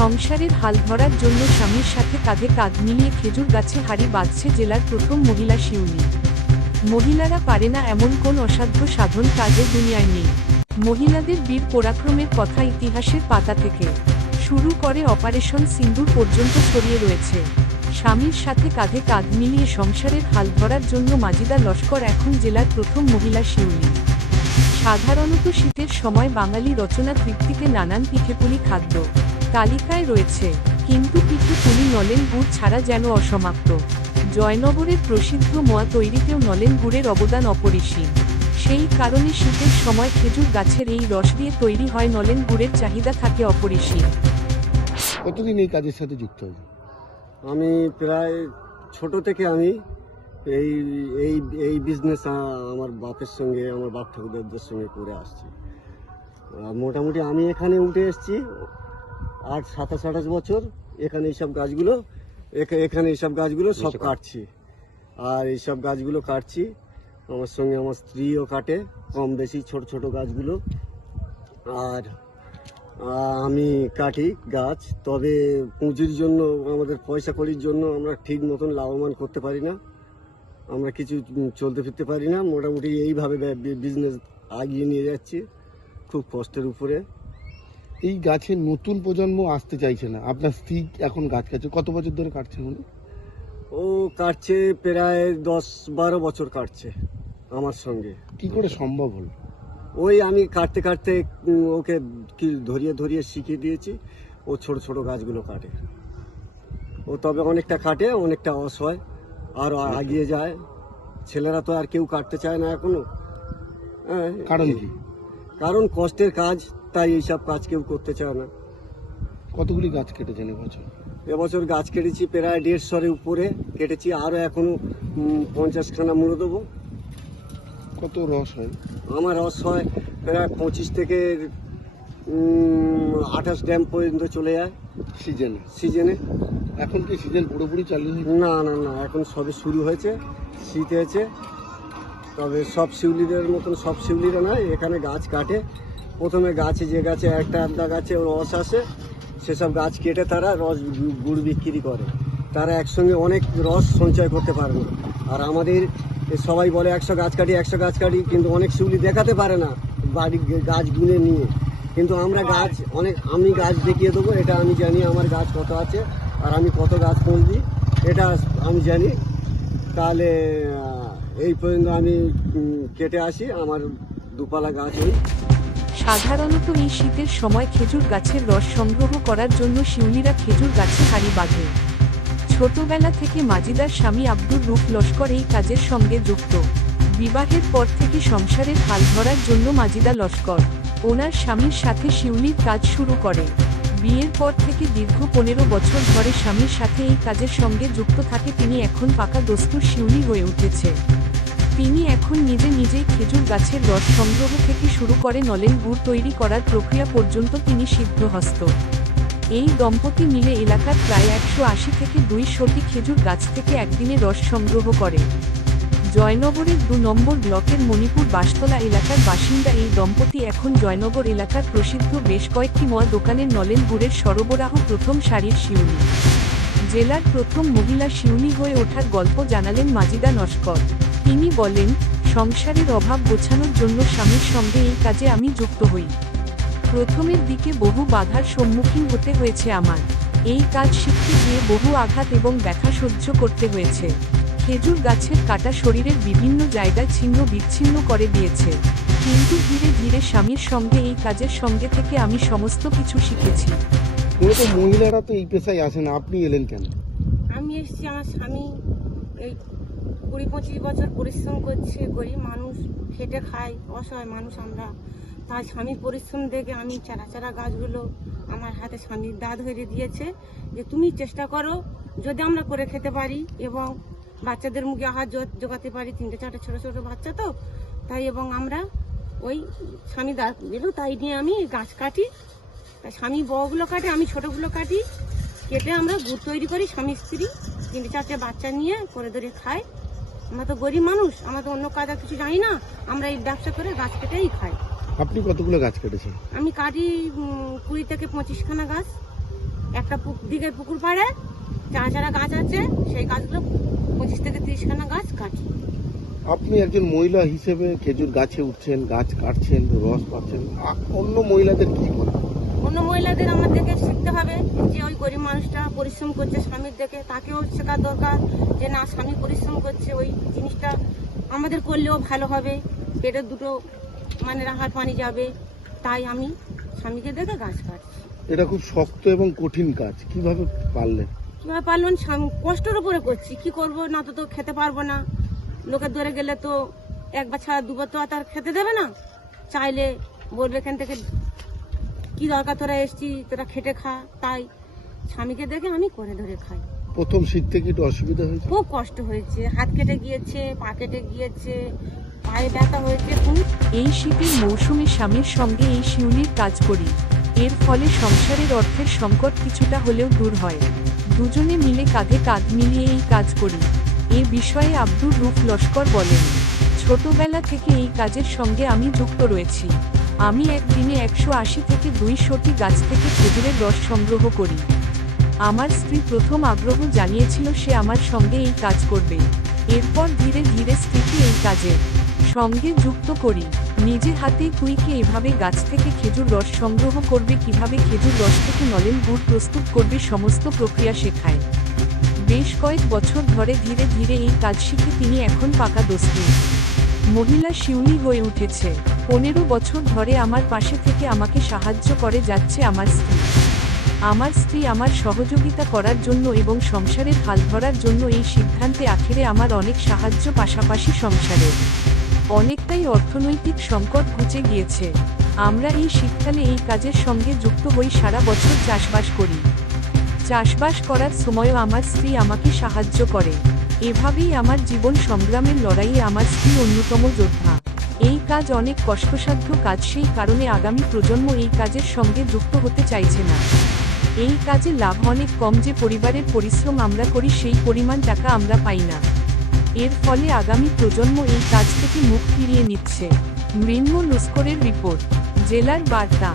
সংসারের হাল ধরার জন্য স্বামীর সাথে কাঁধে কাঁধ মিলিয়ে খেজুর গাছে হাড়ি বাঁধছে জেলার প্রথম মহিলা শিউলি। মহিলারা পারে না এমন কোন অসাধ্য সাধন কাজে দুনিয়ায় নেই। মহিলাদের বীর পরাক্রমের কথা ইতিহাসের পাতা থেকে শুরু করে অপারেশন সিন্দুর পর্যন্ত ছড়িয়ে রয়েছে। স্বামীর সাথে কাঁধে কাঁধ মিলিয়ে সংসারের হাল ধরার জন্য মাজিদা লস্কর এখন জেলার প্রথম মহিলা শিউলি। সাধারণত শীতের সময় বাঙালি রচনা তৃপ্তিতে নানান পিঠেপুলি খাদ্য তালিকায় রয়েছে কিন্তু পিঠেপুলি নলেন গুড় ছাড়া যেন অসমাপ্ত। জয়নগরের প্রসিদ্ধ মোয়া তৈরিতেও নলেন গুড়ের অবদান অপরিসীম। সেই কারণে শীতের সময় খেজুর গাছের এই রস দিয়ে তৈরি হয় নলেন গুড়ের চাহিদা থাকে অপরিসীম। কতদিন এই কাজের সাথে যুক্ত হয়েছে আমি প্রায় ছোট থেকে আমি এই এই এই বিজনেস আমার বাপের সঙ্গে আমার বাপ ঠাকুরদের সঙ্গে করে আসছি। মোটামুটি আমি এখানে উঠে এসেছি আট সাতাশ আঠাশ বছর এখানে এইসব গাছগুলো এখা- এখানে এইসব গাছগুলো সব কাটছি। আর এইসব গাছগুলো কাটছি। আমার সঙ্গে আমার স্ত্রীও কাটে কম বেশি ছোট ছোট গাছগুলো। আর আমি কাটি গাছ তবে পুঁজির জন্য আমাদের পয়সা কড়ির জন্য আমরা ঠিক মতন লাভবান করতে পারি না। আমরা কিছু চলতে ফিরতে পারি না। মোটামুটি এইভাবে বিজনেস আগিয়ে নিয়ে যাচ্ছি খুব কষ্টের উপরে। এই গাছের নতুন প্রজন্ম আসতে চাইছে না। আপনার স্ত্রী এখন গাছ কাটছে। কত বছর ধরে কাটছেন উনি? ও কাটছে প্রায় দশ বারো বছর কাটছে আমার সঙ্গে। কি করে সম্ভব হলো? ওই আমি কাটতে কাটতে ওকে কি ধরিয়ে ধরিয়ে শিখিয়ে দিয়েছি। ও ছোট ছোট গাছগুলো কাটে। ও তবে অনেকটা কাটে অনেকটা অসহায় আর আগিয়ে যায়। ছেলেরা তো আর কেউ কাটতে চায় না এখনও। হ্যাঁ, কারণ কি? কারণ কষ্টের কাজ। তাই এইসব কাজ কেউ করতে চায় না। কতগুলি গাছ কেটেছেন এবছর? এবছর গাছ কেটেছি প্রায় দেড়শোর উপরে। কেটেছি আরও এখনও উম, পঞ্চাশখানা মুড়ে দেবো। কত রস হয়? আমার রস হয় প্রায় পঁচিশ থেকে আঠাশ ড্যাম পর্যন্ত চলে যায়। সিজনে? সিজনে। এখন কি সিজন পুরোপুরি চালু না না না এখন সবে শুরু হয়েছে শীত হয়েছে। তবে সব শিউলিদের মতন সব শিউলিরা নয় এখানে গাছ কাটে। প্রথমে গাছে যে গাছে একটা আধা গাছে রস আসে, সেসব গাছ কেটে তারা রস গুড় বিক্রি করে। তারা একসঙ্গে অনেক রস সঞ্চয় করতে পারে না। আর আমাদের সবাই বলে একশো গাছ কাটি, একশো গাছ কাটি, কিন্তু অনেক শিউলি দেখাতে পারে না বাড়ি গাছ গুনে নিয়ে। কিন্তু আমরা গাছ অনেক, আমি গাছ দেখিয়ে দেবো, এটা আমি জানি আমার গাছ কত আছে, আর আমি কত গাছ তুলবি এটা আমি জানি। তাহলে এই পর্যন্ত আমি কেটে আসি, আমার দুপালা গাছ ওই সাধারণত এই শীতের সময় খেজুর গাছের রস সংগ্রহ করার জন্য শিউলিরা খেজুর গাছে হাড়ি বাঁধে। ছোটবেলা থেকে মাজিদার স্বামী আব্দুর রূপ লস্কর এই কাজের সঙ্গে যুক্ত। বিবাহের পর থেকে সংসারের হাল ধরার জন্য মাজিদা লস্কর। ওনার স্বামীর সাথে শিউলির কাজ শুরু করে। বিয়ের পর থেকে দীর্ঘ পনেরো বছর ধরে স্বামীর সাথে এই কাজের সঙ্গে যুক্ত থাকে। তিনি এখন পাকা দস্তুর শিউলি হয়ে উঠেছে। তিনি এখন নিজে নিজেই খেজুর গাছের রস সংগ্রহ থেকে শুরু করে নলেন গুড় তৈরি করার প্রক্রিয়া পর্যন্ত তিনি সিদ্ধহস্ত। এই দম্পতি মিলে এলাকার প্রায় একশো আশি থেকে দুই দুইশোটি খেজুর গাছ থেকে একদিনে রস সংগ্রহ করে। জয়নগরের দু নম্বর ব্লকের মণিপুর বাসতলা এলাকার বাসিন্দা এই দম্পতি এখন জয়নগর এলাকার প্রসিদ্ধ বেশ কয়েকটি ময়া দোকানের নলেন গুড়ের সরবরাহ প্রথম সারির শিউলি। জেলার প্রথম মহিলা শিউলি হয়ে ওঠার গল্প জানালেন মাজিদা নস্কর। তিনি বলেন সংসারের অভাব গোছানোর জন্য স্বামীর সঙ্গে এই কাজে আমি যুক্ত হই। প্রথমের দিকে বহু বাধার সম্মুখীন হতে হয়েছে আমার। এই কাজ শিখতে গিয়ে বহু আঘাত এবং ব্যথা সহ্য করতে হয়েছে। খেজুর গাছের কাটা শরীরের বিভিন্ন জায়গায় ছিন্ন বিচ্ছিন্ন করে দিয়েছে। কিন্তু ধীরে ধীরে স্বামীর সঙ্গে এই কাজের সঙ্গে থেকে আমি সমস্ত কিছু শিখেছি। মহিলারা তো এই পেশায় আসে না। আপনি এলেন কেন? আমি এসেছি আমার স্বামী এই কুড়ি পঁচিশ বছর পরিশ্রম করছে, গরিব মানুষ খেটে খায়, অসহায় মানুষ আমরা। তাই স্বামীর পরিশ্রম দেখে আমি চারা চারা গাছগুলো আমার হাতে স্বামীর দা ধরে দিয়েছে যে তুমি চেষ্টা করো যদি আমরা করে খেতে পারি এবং বাচ্চাদের মুখে আহার জোগাতে পারি, তিনটে চারটে ছোটো ছোটো বাচ্চা তো, তাই এবং আমরা ওই স্বামী দা দিল, তাই নিয়ে আমি গাছ কাটি। স্বামী বড়গুলো কাটে, আমি ছোটোগুলো কাটি। কেটে আমরা গুড় তৈরি করি, স্বামী স্ত্রী তিনটে চারটে বাচ্চা নিয়ে করে ধরে খাই আমরা তো গরিব মানুষ আমরা তো অন্য কাজ আর কিছু জানি না। আমরা এই ব্যবসা করে গাছ কেটেই খাই। আপনি কতগুলো গাছ কেটেছেন? আমি কাটি উম, কুড়ি থেকে পঁচিশখানা গাছ। একটা পুক- দিকে পুকুর পাড়ে চারা চারা গাছ আছে সেই গাছগুলো পঁচিশ থেকে তিরিশখানা গাছ কাটি। আপনি একজন মহিলা হিসেবে খেজুর গাছে উঠছেন গাছ কাটছেন রস পাচ্ছেন। আ- অন্য মহিলাদের কি বলেন? অন্য মহিলাদের আমাদেরকে শিখতে হবে যে ওই গরিব মানুষটা পরিশ্রম করছে স্বামীর দেখে তাকেও শেখার দরকার যে না স্বামী পরিশ্রম করছে ওই জিনিসটা আমাদের করলেও ভালো হবে পেটের দুটো মানে রাহার পানি যাবে তাই আমি স্বামীকে দেখে গাছ কাটছি এটা খুব শক্ত এবং কঠিন কাজ কীভাবে পারলেন? কীভাবে পারলেন? স্বামী- কষ্টের উপরে করছি কি করব? না তো তো খেতে পারব না। লোকের ধরে গেলে তো একবার ছাড়া দুবার তো আর তার খেতে দেবে না। চাইলে বলবে এখান থেকে কি দরকার তোরা এসছি তোরা খেটে খা তাই। স্বামীকে দেখে আমি করে ধরে খাই। প্রথম শিখতে কি একটু অসুবিধা হয়েছে? খুব কষ্ট হয়েছে। হাত কেটে গিয়েছে পা কেটে গিয়েছে পায়ে ব্যথা হয়েছে কোনো এই শীতের মৌসুমে স্বামীর সঙ্গে এই শিউলির কাজ করি। এর ফলে সংসারের অর্থের সংকট কিছুটা হলেও দূর হয়। দুজনে মিলে কাঁধে কাঁধ মিলিয়ে এই কাজ করি। এ বিষয়ে আব্দুর রুফ লস্কর বলেন। ছোটবেলা থেকে এই কাজের সঙ্গে আমি যুক্ত রয়েছি। আমি একদিনে একশো আশি থেকে দুইশোটি গাছ থেকে খেজুরের রস সংগ্রহ করি। আমার স্ত্রী প্রথম আগ্রহ জানিয়েছিল সে আমার সঙ্গে এই কাজ করবে। এরপর ধীরে ধীরে স্ত্রীকে এই কাজে সঙ্গে যুক্ত করি। নিজে হাতে কুইকে এভাবে গাছ থেকে খেজুর রস সংগ্রহ করবে, কীভাবে খেজুর রস থেকে নলেন গুড় প্রস্তুত করবে সমস্ত প্রক্রিয়া শেখায়। বেশ কয়েক বছর ধরে ধীরে ধীরে এই কাজ শিখে তিনি এখন পাকা দোস্তি। মহিলা শিউলি হয়ে উঠেছে। পনেরো বছর ধরে আমার পাশে থেকে আমাকে সাহায্য করে যাচ্ছে আমার স্ত্রী। আমার স্ত্রী আমার সহযোগিতা করার জন্য এবং সংসারের হাল ধরার জন্য এই সিদ্ধান্তে আখেরে আমার অনেক সাহায্য পাশাপাশি সংসারের অনেকটাই অর্থনৈতিক সংকট ঘুচে গিয়েছে। আমরা এই শীতকালে এই কাজের সঙ্গে যুক্ত হই সারা বছর চাষবাস করি। চাষবাস করার সময়ও আমার স্ত্রী আমাকে সাহায্য করে। এভাবেই আমার জীবন সংগ্রামের লড়াইয়ে আমার স্ত্রী অন্যতম যোদ্ধা। এই কাজ অনেক কষ্টসাধ্য কাজ, সেই কারণে আগামী প্রজন্ম এই কাজের সঙ্গে যুক্ত হতে চাইছে না। এই কাজে লাভ অনেক কম যে পরিবারের পরিশ্রম আমরা করি, সেই পরিমাণ টাকা আমরা পাই না। এর ফলে আগামী প্রজন্ম এই কাজ থেকে মুখ ফিরিয়ে নিচ্ছে। মৃন্ময় লস্করের রিপোর্ট, জেলার বার্তা।